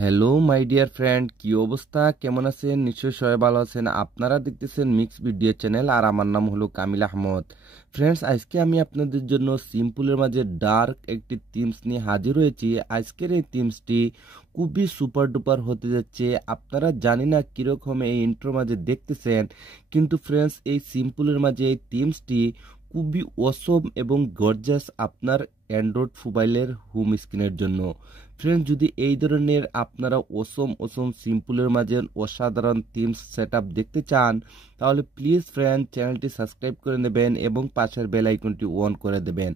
Hello my dear friend, কি অবস্থা, কেমন আছেন? নিশ্চয়ই সবাই ভালো আছেন। আপনারা দেখতেছেন মিক্স ভিডিও চ্যানেল আর আমার নাম হলো কামিল আহমদ। ফ্রেন্ডস, আজকে আমি আপনাদের জন্য সিম্পলের মাঝে ডার্ক একটি থিমস নিয়ে হাজির হয়েছি। আজকের এই থিমসটি খুবই সুপার ডুপার হতে যাচ্ছে। আপনারা জানি না কিরকম এই ইন্ট্রোর মাঝে দেখতেছেন, কিন্তু ফ্রেন্ডস এই সিম্পলের মাঝে এই থিমসটি খুবই অসম এবং গর্জাস আপনার অ্যান্ড্রয়েড মোবাইলের হোম স্ক্রিনের জন্য। ফ্রেন্ডস, যদি এই ধরনের আপনারা অসম সিম্পলের মাঝে অসাধারণ থিমস সেটআপ দেখতে চান, তাহলে প্লিজ ফ্রেন্ড চ্যানেলটি সাবস্ক্রাইব করে নেবেন এবং পাশের বেল আইকনটি অন করে দেবেন।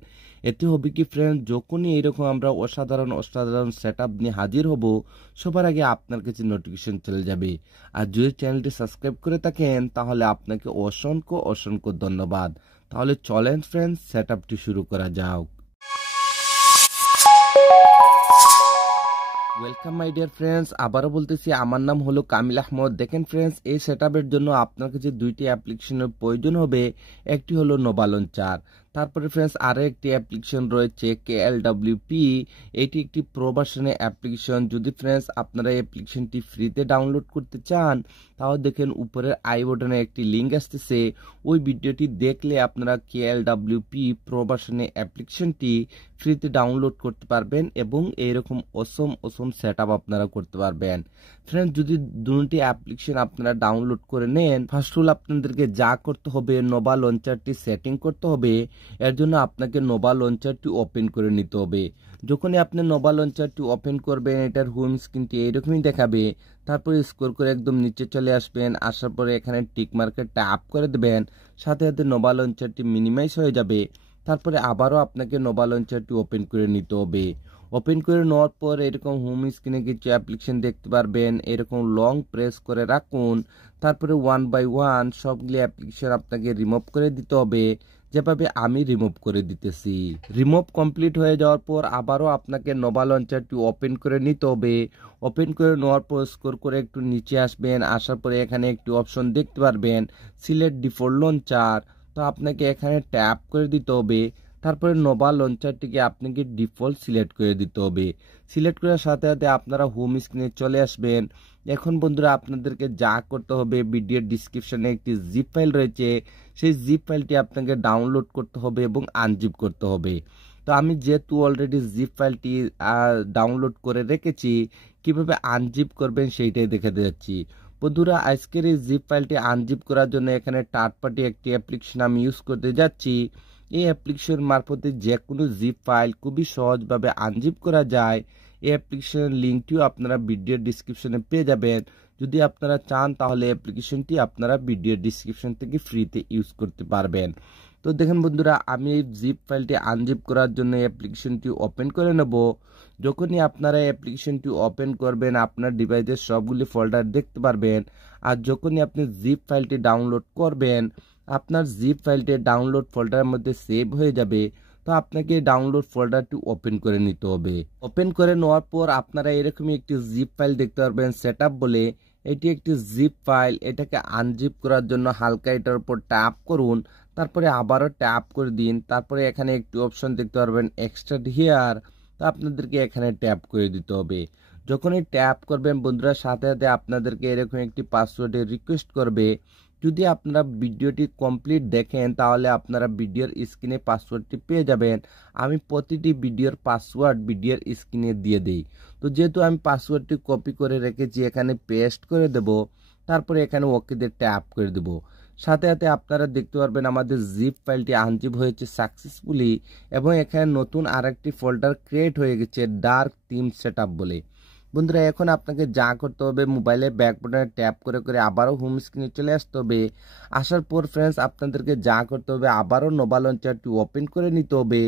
এতে হবে কি ফ্রেন্ড, যখনই এইরকম আমরা অসাধারণ সেটআপ নিয়ে হাজির হব, সবার আগে আপনার কাছে নোটিফিকেশন চলে যাবে। আর যদি চ্যানেলটি সাবস্ক্রাইব করে থাকেন, তাহলে আপনাকে অসংখ্য ধন্যবাদ। তাহলে চলেন ফ্রেন্ডস, সেটআপটি শুরু করা যাক। ওয়েলকাম মাই ডিয়ার ফ্রেন্ডস, আবারও বলতেছি আমার নাম হলো কামিল আহমদ। দেখেন ফ্রেন্ডস, এই সেটআপের জন্য আপনার কাছে দুইটি অ্যাপ্লিকেশনের প্রয়োজন হবে। একটি হলো নোভা লঞ্চার, তারপরে ফ্রেন্ডস আরও একটি অ্যাপ্লিকেশন রয়েছে KLWP। এটি একটি প্রো ভার্সনের অ্যাপ্লিকেশন। যদি ফ্রেন্ডস আপনারা এই অ্যাপ্লিকেশনটি ফ্রিতে ডাউনলোড করতে চান, তাহলে দেখেন উপরের আই বাটনে একটি লিঙ্ক আসতেছে। ওই ভিডিওটি দেখলে আপনারা KLWP প্রো ভার্সনের অ্যাপ্লিকেশনটি ফ্রিতে ডাউনলোড করতে পারবেন এবং এইরকম অসম সেটআপ আপনারা করতে পারবেন। ফ্রেন্ডস, যদি দুটি অ্যাপ্লিকেশন আপনারা ডাউনলোড করে নেন, ফার্স্ট অফ অল আপনাদেরকে যা করতে হবে, নোভা লঞ্চারটি সেটিং করতে হবে। এর জন্য আপনাকে নোভা লঞ্চারটি ওপেন করে নিতে হবে। যখনই আপনি নোভা লঞ্চারটি ওপেন করবেন, এটার হোম স্ক্রিনটি এইরকমই দেখাবে। তারপরে স্ক্রল করে একদম নিচে চলে আসবেন। আসার পরে এখানে টিক মার্কের ট্যাপ করে দেবেন। সাথে সাথে নোভা লঞ্চারটি মিনিমাইজ হয়ে যাবে। তারপরে আবারও আপনাকে নোভা লঞ্চারটি ওপেন করে নিতে হবে। ওপেন করে নেওয়ার পর এরকম হোম স্ক্রিনে কিছু অ্যাপ্লিকেশন দেখতে পারবেন। এরকম লং প্রেস করে রাখুন। তারপরে ওয়ান বাই ওয়ান সবগুলি অ্যাপ্লিকেশন আপনাকে রিমুভ করে দিতে হবে, যেভাবে আমি রিমুভ করে দিতেছি। রিমুভ কমপ্লিট হয়ে যাওয়ার পর আবারও আপনাকে নোভা লঞ্চারটি ওপেন করে নিতে হবে। ওপেন করে নেওয়ার পর স্ক্রল করে একটু নিচে আসবেন। আসার পরে এখানে একটি অপশন দেখতে পারবেন, সিলেক্ট ডিফল্ট লঞ্চার। তো আপনাকে এখানে ট্যাপ করে দিতে হবে। তারপরে নোভা লঞ্চারটিকে আপনাকে ডিফল্ট সিলেক্ট করে দিতে হবে। সিলেক্ট করার সাথে সাথে আপনারা হোম স্ক্রিনে চলে আসবেন। এখন বন্ধুরা আপনাদেরকে যা করতে হবে, ভিডিওর ডিসক্রিপশনে একটি জিপ ফাইল রয়েছে, সেই জিপ ফাইলটি আপনাকে ডাউনলোড করতে হবে এবং আনজিপ করতে হবে। তো আমি যেহেতু অলরেডি জিপ ফাইলটি ডাউনলোড করে রেখেছি, কিভাবে আনজিপ করবেন সেইটাই দেখে যাচ্ছি। বন্ধুরা, আজকের এই জিপ ফাইলটি আনজিপ করার জন্য এখানে থার্ড পার্টি একটি অ্যাপ্লিকেশন আমি ইউজ করতে যাচ্ছি। এই অ্যাপ্লিকেশন মারফতে যে কোনো জিপ ফাইল খুবই সহজভাবে আনজিপ করা যায়। এই অ্যাপ্লিকেশনের লিঙ্কটিও আপনারা ভিডিওর ডিসক্রিপশনে পেয়ে যাবেন। যদি আপনারা চান, তাহলে অ্যাপ্লিকেশনটি আপনারা ভিডিওর ডিসক্রিপশন থেকে ফ্রিতে ইউজ করতে পারবেন। তো দেখেন বন্ধুরা, আমি এই জিপ ফাইলটি আনজিপ করার জন্য অ্যাপ্লিকেশনটি ওপেন করে নেব। যখনই আপনারা অ্যাপ্লিকেশনটি ওপেন করবেন, আপনার ডিভাইসের সবগুলি ফোল্ডার দেখতে পারবেন। আর যখনই আপনি জিপ ফাইলটি ডাউনলোড করবেন, আপনার জিপ ফাইলটি ডাউনলোড ফোল্ডারের মধ্যে সেভ হয়ে যাবে। তো আপনাকে ডাউনলোড ফোল্ডারটি ওপেন করে নিতে হবে। ওপেন করে নেওয়ার পর আপনারা এরকমই একটি জিপ ফাইল দেখতে পারবেন, সেটআপ বলে। এটি একটি জিপ ফাইল। এটাকে আনজিপ করার জন্য হালকা এটার উপর ট্যাপ করুন। তারপরে আবারও ট্যাপ করে দিন। তারপরে এখানে একটি অপশন দেখতে পারবেন, এক্সট্রাক্ট হিয়ার। তো আপনাদেরকে এখানে ট্যাপ করে দিতে হবে। যখনই ট্যাপ করবেন বন্ধুরা, সাথে সাথে আপনাদেরকে এরকম একটি পাসওয়ার্ডের রিকোয়েস্ট করবে। যদি আপনারা ভিডিওটি কমপ্লিট দেখেন, তাহলে আপনারা ভিডিওর স্ক্রিনে পাসওয়ার্ডটি পেয়ে যাবেন। আমি প্রতিটি ভিডিওর পাসওয়ার্ড ভিডিওর স্ক্রিনে দিয়ে দিই। তো যেহেতু আমি পাসওয়ার্ডটি কপি করে রেখেছি, এখানে পেস্ট করে দেব। তারপরে এখানে ওকেতে ট্যাপ করে দেব। সাথে সাথে আপনারা দেখতে পারবেন আমাদের জিপ ফাইলটি আনজিপ হয়েছে সাকসেসফুলি এবং এখানে নতুন আরেকটি ফোল্ডার ক্রিয়েট হয়ে গেছে, ডার্ক থিম সেটআপ বলে। বন্ধুরা, এখন আপনাকে যা করতে হবে, মোবাইলের ব্যাক বাটনে ট্যাপ করে করে আবারও হোম স্ক্রিনে চলে আসতে হবে। আসার পর ফ্রেন্ডস আপনাদেরকে যা করতে হবে, আবারও নোভা লঞ্চারটি ওপেন করে নিতে হবে।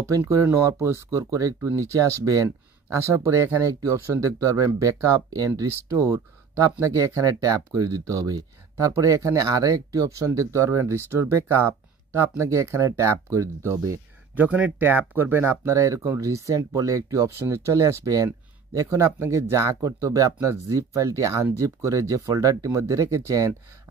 ওপেন করে নেওয়ার পর স্ক্রল করে একটু নিচে আসবেন। আসার পরে এখানে একটি অপশন দেখতে পারবেন, ব্যাকআপ এন্ড রিস্টোর। তো আপনাকে এখানে ট্যাপ করে দিতে হবে। তারপরে এখানে আরও একটি অপশন দেখতে পারবেন, রিস্টোর ব্যাকআপ। তো আপনাকে এখানে ট্যাপ করে দিতে হবে। যখনই ট্যাপ করবেন, আপনারা এরকম রিসেন্ট বলে একটি অপশনে চলে আসবেন। এখন আপনাকে যা করতে হবে, আপনার জিপ ফাইলটি আনজিপ করে যে ফোল্ডারটির মধ্যে রেখেছেন,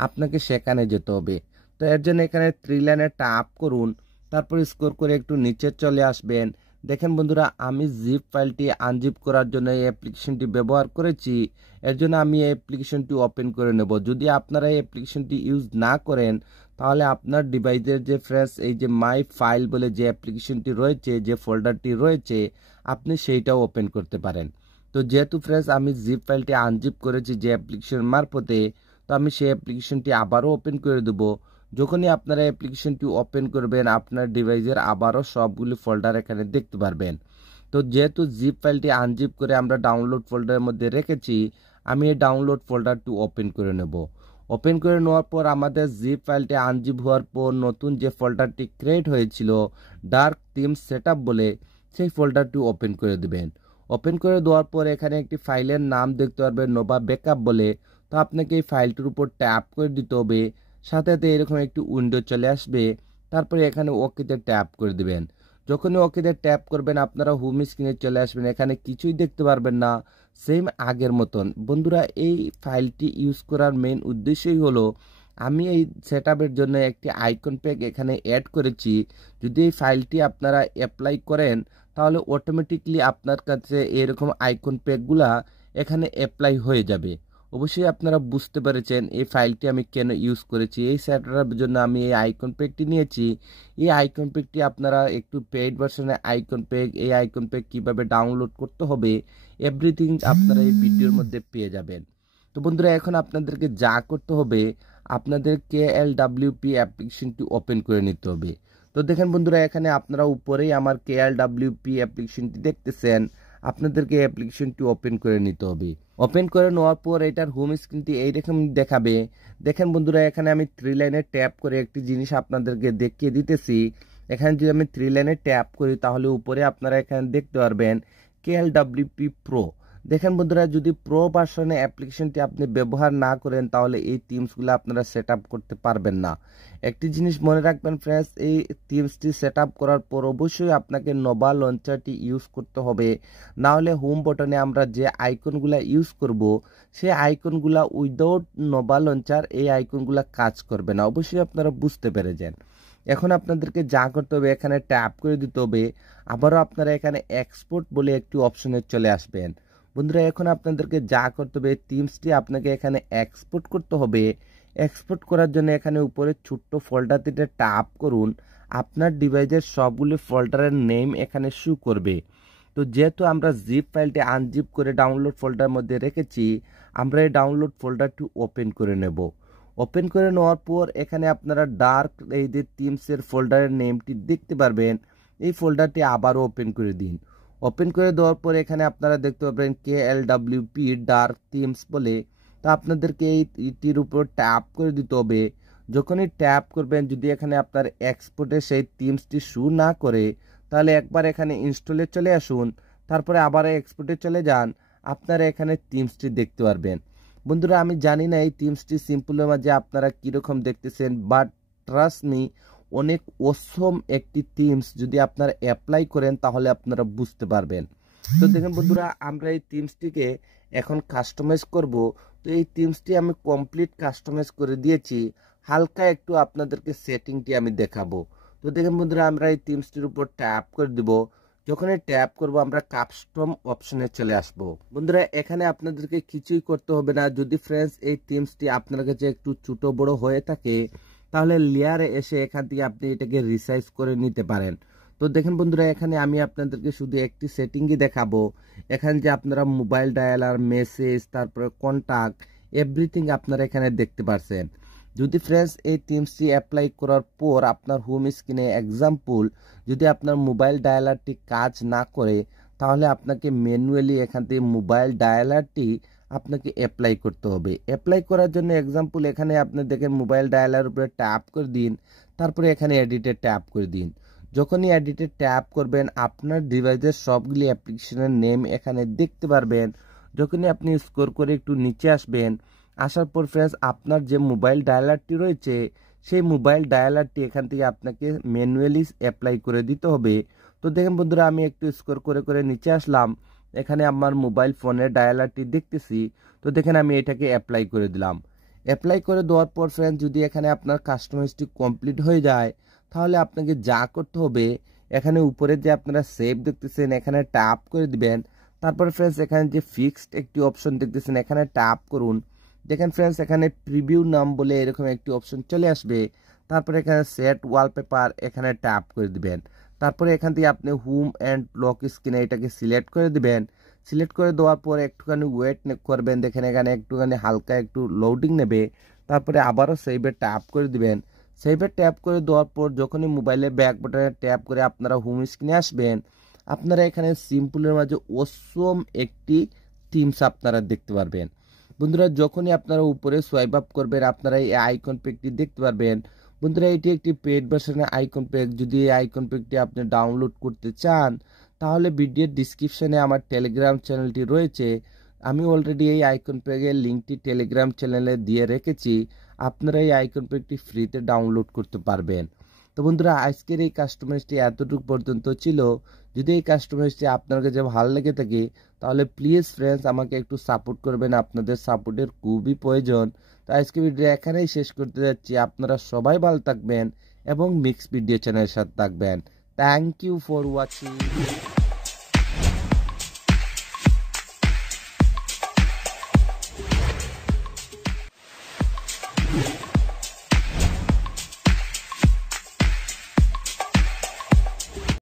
আপনাকে সেখানে যেতে হবে। তো এর জন্য এখানে 3 লাইনে ট্যাপ করুন। তারপর স্ক্রল করে একটু নিচে চলে আসবেন। দেখেন বন্ধুরা, আমি জিপ ফাইলটি আনজিপ করার জন্য এই অ্যাপ্লিকেশনটি ব্যবহার করেছি। এর জন্য আমি এই অ্যাপ্লিকেশনটি ওপেন করে নেব। যদি আপনারা এই অ্যাপ্লিকেশনটি ইউজ না করেন তাহলে আপনার ডিভাইসের যে ফ্রেন্ডস এই যে মাই ফাইল বলে যে অ্যাপ্লিকেশনটি রয়েছে, যে ফোল্ডারটি রয়েছে, আপনি সেইটাও ওপেন করতে পারেন। তো যেহেতু ফ্রেন্ডস আমি জিপ ফাইলটি আনজিপ করেছি যে অ্যাপ্লিকেশন মারফতে, তো আমি সেই অ্যাপ্লিকেশনটি আবারও ওপেন করে দেবো। যখনই আপনারা অ্যাপ্লিকেশনটি ওপেন করবেন আপনার ডিভাইসের আবারও সবগুলি ফোল্ডার এখানে দেখতে পারবেন। তো যেহেতু জিপ ফাইলটি আনজিপ করে আমরা ডাউনলোড ফোল্ডারের মধ্যে রেখেছি, আমি এই ডাউনলোড ফোল্ডারটি ওপেন করে নেব। ওপেন করে নেওয়ার পর আমাদের জিপ ফাইলটি আনজিপ হওয়ার পর নতুন যে ফোল্ডারটি ক্রিয়েট হয়েছিল ডার্ক থিম সেটআপ বলে, সেই ফোল্ডারটি ওপেন করে দেবেন। ওপেন করে দেওয়ার পর এখানে একটি ফাইলের নাম দেখতে পারবেন নোভা ব্যাকআপ বলে। তো আপনাকে এই ফাইলটির উপর ট্যাপ করে দিতে হবে। সাথে সাথে এরকম একটি উইন্ডো চলে আসবে। তারপরে এখানে ওকেতে ট্যাপ করে দিবেন। যখনই ওকেতে ট্যাপ করবেন আপনারা হোম স্ক্রিনে চলে আসবেন। এখানে কিছুই দেখতে পারবেন না, সেম আগের মতন। বন্ধুরা, এই ফাইলটি ইউজ করার মেইন উদ্দেশ্যই হলো আমি এই সেটআপের জন্য একটি আইকন প্যাক এখানে অ্যাড করেছি। যদি এই ফাইলটি আপনারা অ্যাপ্লাই করেন তাহলে অটোমেটিকলি আপনার কাছে এরকম আইকন প্যাকগুলা এখানে অ্যাপ্লাই হয়ে যাবে। অবশ্যই আপনারা বুঝতে পেরেছেন এই ফাইলটি আমি কেন ইউজ করেছি। এই সেটআপের জন্য আমি এই আইকন প্যাকটি নিয়েছি। এই আইকন প্যাকটি আপনারা একটু পেইড ভার্সনের আইকন প্যাক, এই আইকন প্যাক কীভাবে ডাউনলোড করতে হবে এভরিথিং আপনারা এই ভিডিওর মধ্যে পেয়ে যাবেন। তো বন্ধুরা, এখন আপনাদেরকে যা করতে হবে আপনাদের KLWP অ্যাপ্লিকেশনটি ওপেন করে নিতে হবে। তো দেখেন বন্ধুরা, এখানে আপনারা উপরেই আমার KLWP অ্যাপ্লিকেশনটি দেখতেছেন। আপনাদেরকে অ্যাপ্লিকেশনটি ওপেন করে নিতে হবে। ওপেন করে নেওয়ার পর এটার হোম স্ক্রিনটি এইরকম দেখাবে। দেখেন বন্ধুরা, এখানে আমি 3 লাইনে ট্যাপ করে একটি জিনিস আপনাদেরকে দেখিয়ে দিতেছি। এখানে যদি আমি 3 লাইনে ট্যাপ করি তাহলে উপরে আপনারা এখানে দেখতে পারবেন KLWP প্রো। দেখেন বন্ধুরা, যদি প্রো ভার্সনে অ্যাপ্লিকেশনটি আপনি ব্যবহার না করেন তাহলে এই থিমসগুলো আপনারা সেট আপ করতে পারবেন না। একটি জিনিস মনে রাখবেন ফ্রেন্ডস, এই থিমসটি সেট আপ করার পর অবশ্যই আপনাকে নোভা লঞ্চারটি ইউজ করতে হবে। না হলে হোম বটনে আমরা যে আইকনগুলা ইউজ করব সেই আইকনগুলা উইদাউট নোভা লঞ্চার এই আইকনগুলা কাজ করবে না। অবশ্যই আপনারা বুঝতে পেরেছেন। এখন আপনাদেরকে যা করতে হবে এখানে ট্যাপ করে দিতে হবে। আবারও আপনারা এখানে এক্সপোর্ট বলে একটি অপশনে চলে আসবেন। বন্ধুরা, এখন আপনাদেরকে যা করতে হবে থিমসটি আপনাকে এখানে এক্সপোর্ট করতে হবে। এক্সপোর্ট করার জন্য এখানে উপরে ছোট্ট ফোল্ডারটিতে ট্যাপ করুন। আপনার ডিভাইসের সবগুলি ফোল্ডারের নেম এখানে শো করবে। তো যেহেতু আমরা জিপ ফাইলটি আনজিপ করে ডাউনলোড ফোল্ডারের মধ্যে রেখেছি, আমরা এই ডাউনলোড ফোল্ডারটি ওপেন করে নেব। ওপেন করে নেওয়ার পর এখানে আপনারা ডার্ক এই যে থিমসের ফোল্ডারের নেমটি দেখতে পারবেন। এই ফোল্ডারটি আবারও ওপেন করে দিন। ওপেন করে দেওয়ার পর এখানে আপনারা দেখতে পাবেন KLWP ডার্ক থিমস বলে। তো আপনাদেরকে এইটির উপর ট্যাপ করে দিতে হবে। যখনই ট্যাপ করবেন যদি এখানে আপনার এক্সপোর্টে সেই থিমসটি শো না করে তাহলে একবার এখানে ইনস্টলে চলে আসুন, তারপরে আবার এক্সপোর্টে চলে যান। আপনারা এখানে থিমসটি দেখতে পারবেন। বন্ধুরা, আমি জানি না এই থিমসটি সিম্পলের মাঝে আপনারা কীরকম দেখতেছেন, বাট ট্রাস্ট মি অনেক অসম একটি থিমস। যদি আপনারা অ্যাপ্লাই করেন তাহলে আপনারা বুঝতে পারবেন। তো দেখেন বন্ধুরা, আমরা এই থিমসটিকে এখন কাস্টমাইজ করব। তো এই থিমসটি আমি কমপ্লিট কাস্টমাইজ করে দিয়েছি। হালকা একটু আপনাদেরকে সেটিংটি আমি দেখাবো। তো দেখেন বন্ধুরা, আমরা এই থিমসটির উপর ট্যাপ করে দিব। যখন ট্যাপ করব আমরা কাস্টম অপশনে চলে আসব। বন্ধুরা, এখানে আপনাদেরকে কিছুই করতে হবে না। যদি ফ্রেন্ডস এই থিমসটি আপনার কাছে একটু ছোট বড় হয়ে থাকে তাহলে লেয়ারে এসে এখান থেকে আপনি এটাকে রিসাইজ করে নিতে পারেন। তো দেখেন বন্ধুরা, এখানে আমি আপনাদেরকে শুধু একটি সেটিংই দেখাবো। এখানে যে আপনারা মোবাইল ডায়ালার, মেসেজ, তারপরে কন্টাক্ট এভরিথিং আপনারা এখানে দেখতে পারছেন। যদি ফ্রেন্ডস এই থিমসটি অ্যাপ্লাই করার পর আপনার হোম স্ক্রিনে এক্সাম্পল যদি আপনার মোবাইল ডায়ালারটি কাজ না করে তাহলে আপনাকে ম্যানুয়ালি এখান থেকে মোবাইল ডায়ালারটি আপনাকে অ্যাপ্লাই করতে হবে। অ্যাপ্লাই করার জন্য এক্সাম্পল এখানে আপনি দেখেন মোবাইল ডায়ালার উপরে ট্যাপ করে দিন, তারপরে এখানে এডিটে ট্যাপ করে দিন। যখনই এডিটে ট্যাপ করবেন আপনার ডিভাইসের সবগুলি অ্যাপ্লিকেশনের নেম এখানে দেখতে পারবেন। যখনই আপনি স্ক্রল করে একটু নিচে আসবেন, আসার পর ফ্রেন্ডস আপনার যে মোবাইল ডায়ালারটি রয়েছে সেই মোবাইল ডায়ালারটি এখান থেকে আপনাকে ম্যানুয়ালি অ্যাপ্লাই করে দিতে হবে। তো দেখেন বন্ধুরা, আমি একটু স্ক্রল করে করে নিচে আসলাম। এখানে আমার মোবাইল ফোনের ডায়ালারটি দেখতেছি। তো দেখেন আমি এটাকে অ্যাপ্লাই করে দিলাম। অ্যাপ্লাই করে দেওয়ার পর ফ্রেন্ডস যদি এখানে আপনার কাস্টমাইজটি কমপ্লিট হয়ে যায় তাহলে আপনাকে যা করতে হবে এখানে উপরে যে আপনারা সেভ দেখতেছেন এখানে ট্যাপ করে দিবেন। তারপর ফ্রেন্ডস এখানে যে ফিক্সড একটি অপশন দেখতেছেন এখানে ট্যাপ করুন। দেখেন ফ্রেন্ডস এখানে প্রিভিউ নাম বলে এরকম একটি অপশন চলে আসবে। তারপরে এখানে সেট ওয়ালপেপার এখানে ট্যাপ করে দিবেন। তারপরে এখান থেকে আপনি হোম অ্যান্ড লক স্ক্রিনে এটাকে সিলেক্ট করে দিবেন। সিলেক্ট করে দেওয়ার পর একটুখানি ওয়েট করবেন। দেখেন এখানে একটুখানি হালকা একটু লোডিং নেবে। তারপরে আবারও সেভে ট্যাপ করে দিবেন। সেভে ট্যাপ করে দেওয়ার পর যখনই মোবাইলে ব্যাক বাটনে ট্যাপ করে আপনারা হোম স্ক্রিনে আসবেন, আপনারা এখানে সিম্পলের মাঝে অসম একটি থিমস আপনারা দেখতে পারবেন। বন্ধুরা যখনই আপনারা উপরে সোয়াইপ আপ করবেন আপনারা এই আইকন প্যাকটি দেখতে পারবেন। বন্ধুরা এটি একটি পেড ভার্সনের আইকন প্যাক। যদি এই আইকন প্যাকটি আপনি ডাউনলোড করতে চান তাহলে ভিডিওর ডিসক্রিপশনে আমার টেলিগ্রাম চ্যানেলটি রয়েছে। আমি অলরেডি এই আইকন প্যাকের লিঙ্কটি টেলিগ্রাম চ্যানেলে দিয়ে রেখেছি। আপনারা এই আইকন প্যাকটি ফ্রিতে ডাউনলোড করতে পারবেন। তো বন্ধুরা আজকের এই কাস্টমাইজটি এতটুকু পর্যন্ত ছিল। যদি এই কাস্টমাইজটি আপনার কাছে ভালো লেগে থাকে তাহলে প্লিজ ফ্রেন্ডস আমাকে একটু সাপোর্ট করবেন। আপনাদের সাপোর্টের খুবই প্রয়োজন। তো আজকে ভিডিও এখানেই শেষ করতে যাচ্ছি। আপনারা সবাই ভালো থাকবেন এবং মিক্স ভিডিও চ্যানেলের সাথে থাকবেন। Thank you for watching.